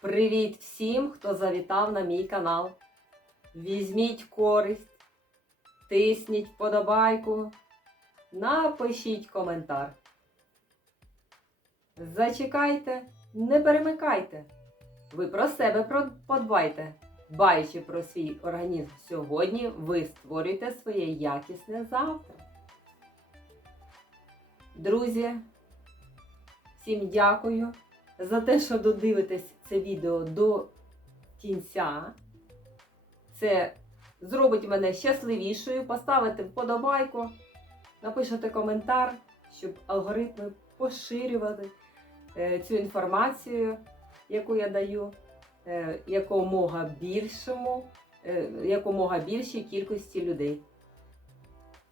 Привіт всім, хто завітав на мій канал. Візьміть користь, тисніть вподобайку, напишіть коментар. Зачекайте, не перемикайте. Ви про себе подбайте. Дбаючи про свій організм сьогодні, ви створюєте своє якісне завтра. Друзі, всім дякую за те, що додивитесь це відео до кінця. Це зробить мене щасливішою. Поставите вподобайку, напишете коментар, щоб алгоритми поширювали е, цю інформацію, яку я даю, е, якомога більшому, е, якомога більшій кількості людей.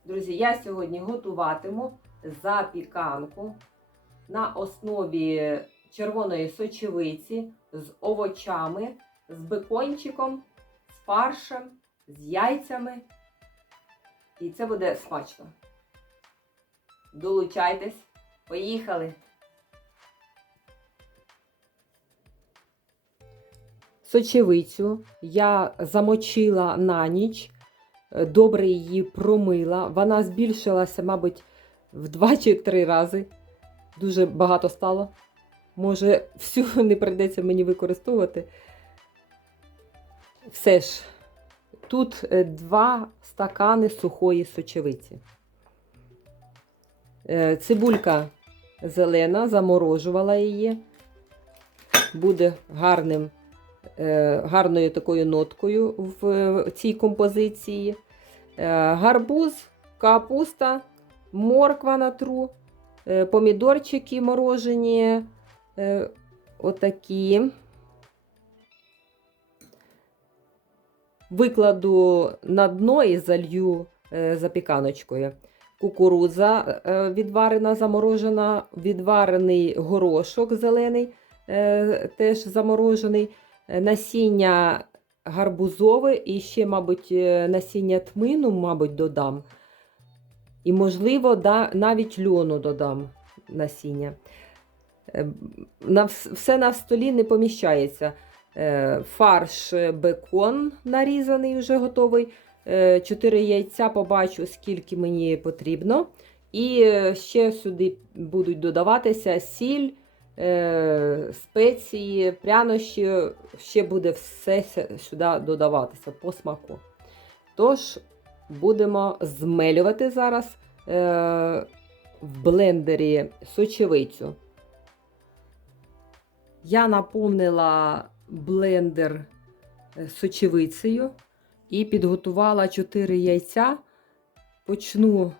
Друзі, я сьогодні готуватиму запіканку на основі червоної сочевиці з овочами, з бекончиком, з фаршем, з яйцями. І це буде смачно. Долучайтесь, поїхали! Сочевицю я замочила на ніч, е, добре її промила. Вона збільшилася, мабуть, в 2 чи 3 рази. Дуже багато стало. Може, всю не прийдеться мені використовувати. Все ж, тут е, два стакани сухої сочевиці. Е, Цибулька зелена, заморожувала її. Буде гарним, е, гарною такою ноткою в цій композиції. Гарбуз, капуста, морква на тру, помідорчики морожені. Е, Отакі. Викладу на дно і залью е, запіканочкою. Кукурудза е, відварена, заморожена, відварений горошок зелений, теж заморожений, насіння гарбузове і ще, мабуть, насіння тмину, мабуть, додам. І, можливо, навіть льону додам насіння. Е, На, все на столі не поміщається. Е, Фарш е, бекон нарізаний, вже готовий. Е, Чотири яйця побачу, скільки мені потрібно. І ще сюди будуть додаватися сіль, спеції, прянощі. Ще буде все сюди додаватися по смаку. Тож, будемо змелювати зараз в блендері сочевицю. Я наповнила блендер е, сочевицею і підготувала 4 яйця. Почну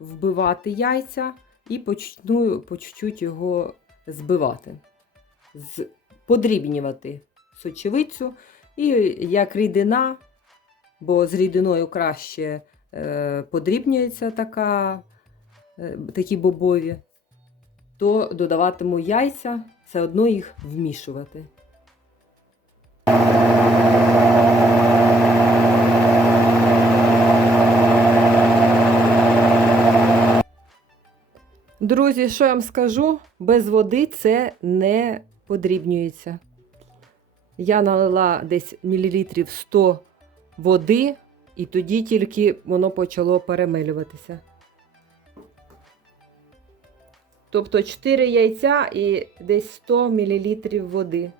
вбивати яйця і почну по його збивати, подрібнювати сочевицю. І як рідина, бо з рідиною краще е, подрібнюється така, е, такі бобові, то додаватиму яйця, все одно їх вмішувати. Друзі, що я вам скажу? Без води це не подрібнюється. Я налила десь мілілітрів 100 води, і тоді тільки воно почало перемилюватися. Тобто 4 яйця і десь 100 мл води.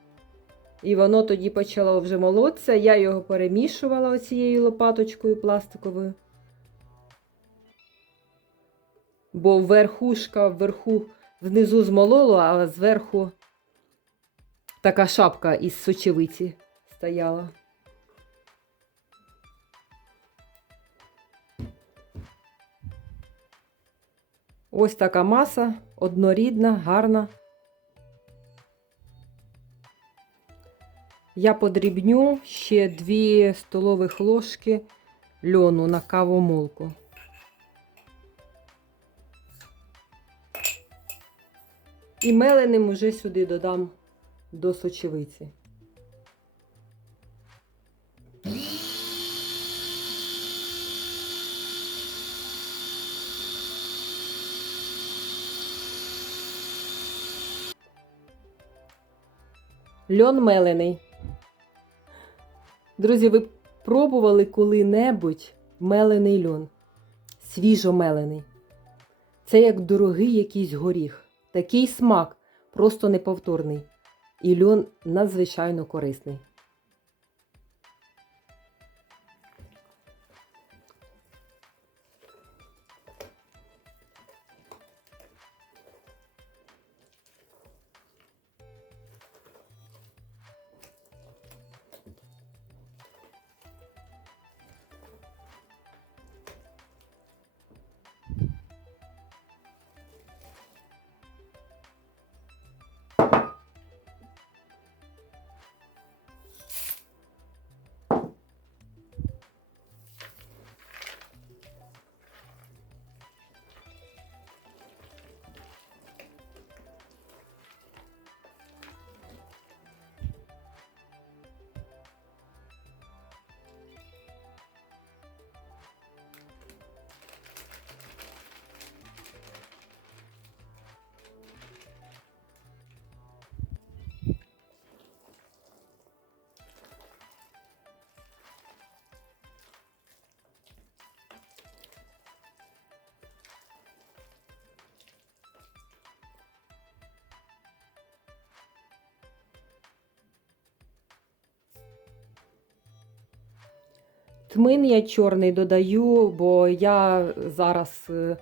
І воно тоді почало вже молотися. Я його перемішувала оцією лопаточкою пластиковою. Бо верхушка вверху внизу змололо, а зверху така шапка із сочевиці стояла. Ось така маса, однорідна, гарна. Я подрібню ще 2 столових ложки льону на кавомолку. І меленим уже сюди додам до сочевиці. Льон мелений. Друзі, ви пробували коли-небудь мелений льон? Свіжо мелений. Це як дорогий якийсь горіх. Такий смак, просто неповторний. І льон надзвичайно корисний. Тмин я чорний додаю, бо я зараз е,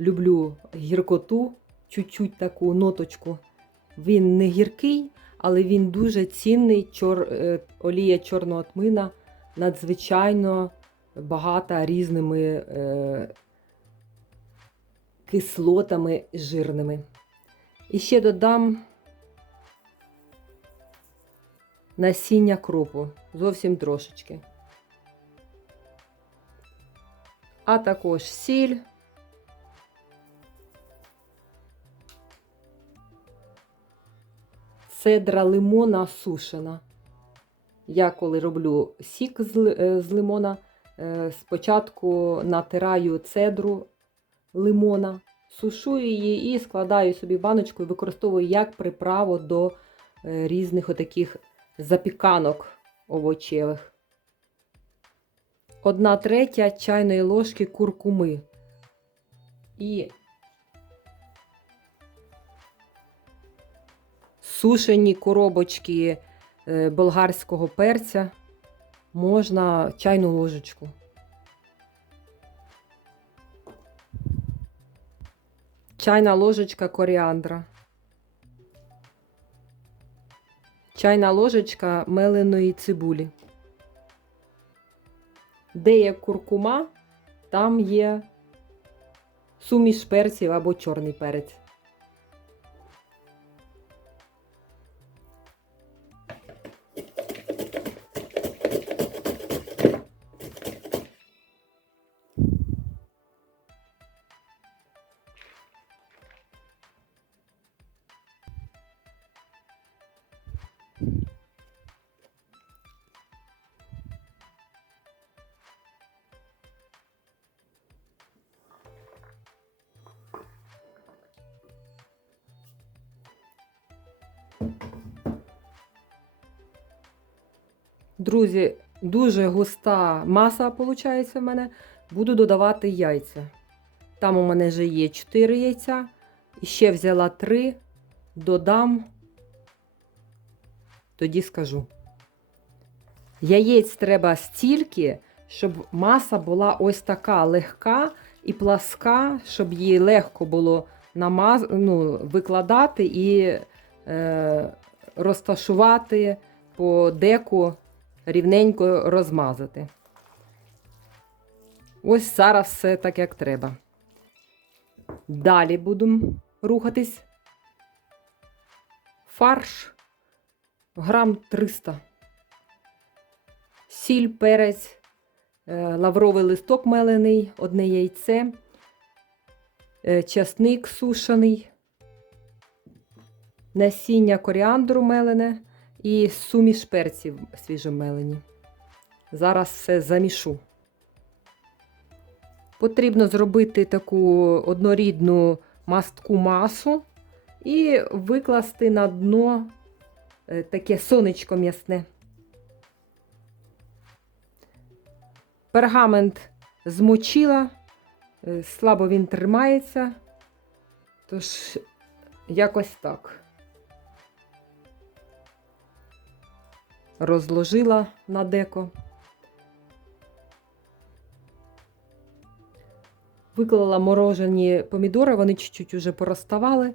люблю гіркоту, чуть-чуть таку ноточку. Він не гіркий, але він дуже цінний. Чор, е, олія чорного тмина надзвичайно багата різними е, кислотами жирними. І ще додам насіння кропу, зовсім трошечки. А також сіль. Цедра лимона сушена. Я коли роблю сік з, е, лимона, е, спочатку натираю цедру лимона, сушу її і складаю собі в баночку і використовую як приправу до е, різних отаких запіканок овочевих. Одна третя чайної ложки куркуми. І сушені коробочки е, болгарського перця можна чайну ложечку. Чайна ложечка коріандра. Чайна ложечка меленої цибулі. Де є куркума, там є суміш перців або чорний перець. Друзі, дуже густа маса виходить в мене. Буду додавати яйця. Там у мене вже є 4 яйця. І ще взяла 3, додам, тоді скажу. Яєць треба стільки, щоб маса була ось така легка і пласка, щоб її легко було намаз... ну, викладати і е... розташувати по деку рівненько розмазати. Ось зараз все так, як треба. Далі будемо рухатись. Фарш грам 300. Сіль, перець, е, лавровий листок мелений, одне яйце, е, часник сушений, насіння коріандру мелене і суміш перців свіжомелені. Зараз все замішу. Потрібно зробити таку однорідну мастку масу і викласти на дно е, таке сонечко м'ясне. Пергамент змочила, е, слабо він тримається. Тож, якось так. Розложила на деко. Виклала морожені помідори, вони чуть-чуть уже пороставали.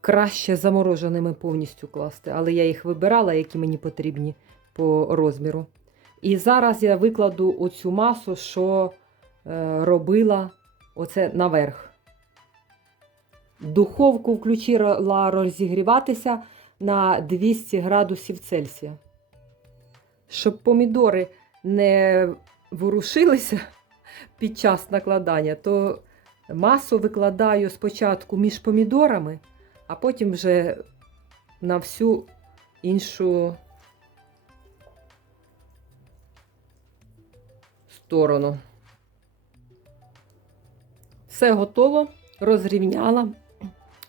Краще замороженими повністю класти, але я їх вибирала, які мені потрібні по розміру. І зараз я викладу оцю масу, що е, робила оце наверх. Духовку включила розігріватися на 200 градусів Цельсія. Щоб помідори не ворушилися під час накладання, то масу викладаю спочатку між помідорами, а потім вже на всю іншу сторону. Все готово, розрівняла.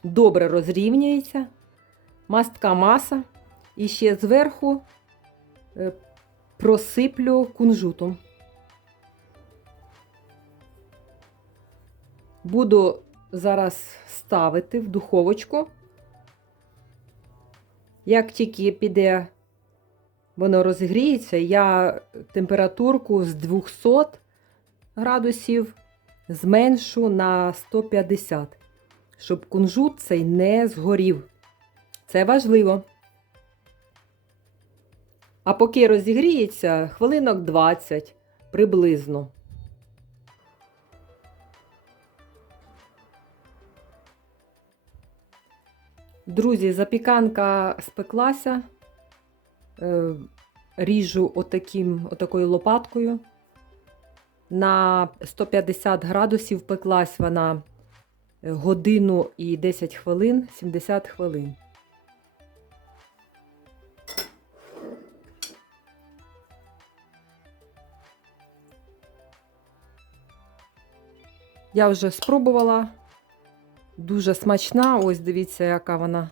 Добре розрівнюється. Мастка маса. І ще зверху е, просиплю кунжутом. Буду зараз ставити в духовочку. Як тільки піде, воно розігріється, я температурку з 200 градусів зменшу на 150, щоб кунжут цей не згорів. Це важливо. А поки розігріється, хвилинок 20 приблизно. Друзі, запіканка спеклася. Е, Ріжу отаким, отакою лопаткою. На 150 градусів пеклась вона е, годину і 10 хвилин, 70 хвилин. Я вже спробувала. Дуже смачна. Ось дивіться, яка вона.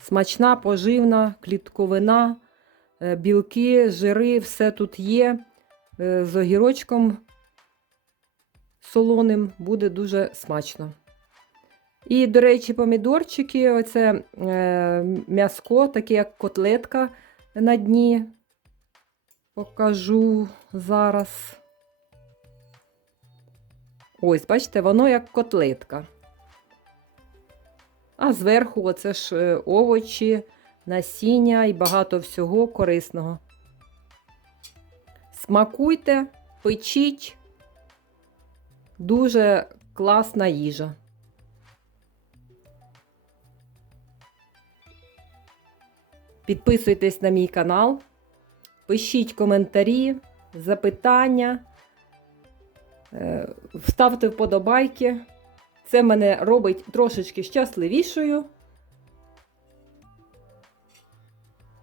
Смачна, поживна, клітковина, е, білки, жири, все тут є. Е, З огірочком солоним буде дуже смачно. І, до речі, помідорчики, оце е, м'яско, таке як котлетка на дні. Покажу зараз. Ось, бачите, воно як котлетка. А зверху оце ж е, овочі, насіння і багато всього корисного. Смакуйте, печіть. Дуже класна їжа. Підписуйтесь на мій канал, пишіть коментарі, запитання. Е, Ставте вподобайки. Це мене робить трошечки щасливішою.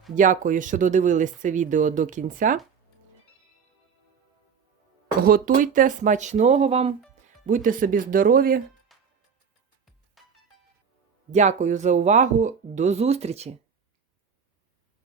Дякую, що додивились це відео до кінця. Готуйте смачного вам, будьте собі здорові. Дякую за увагу. До зустрічі!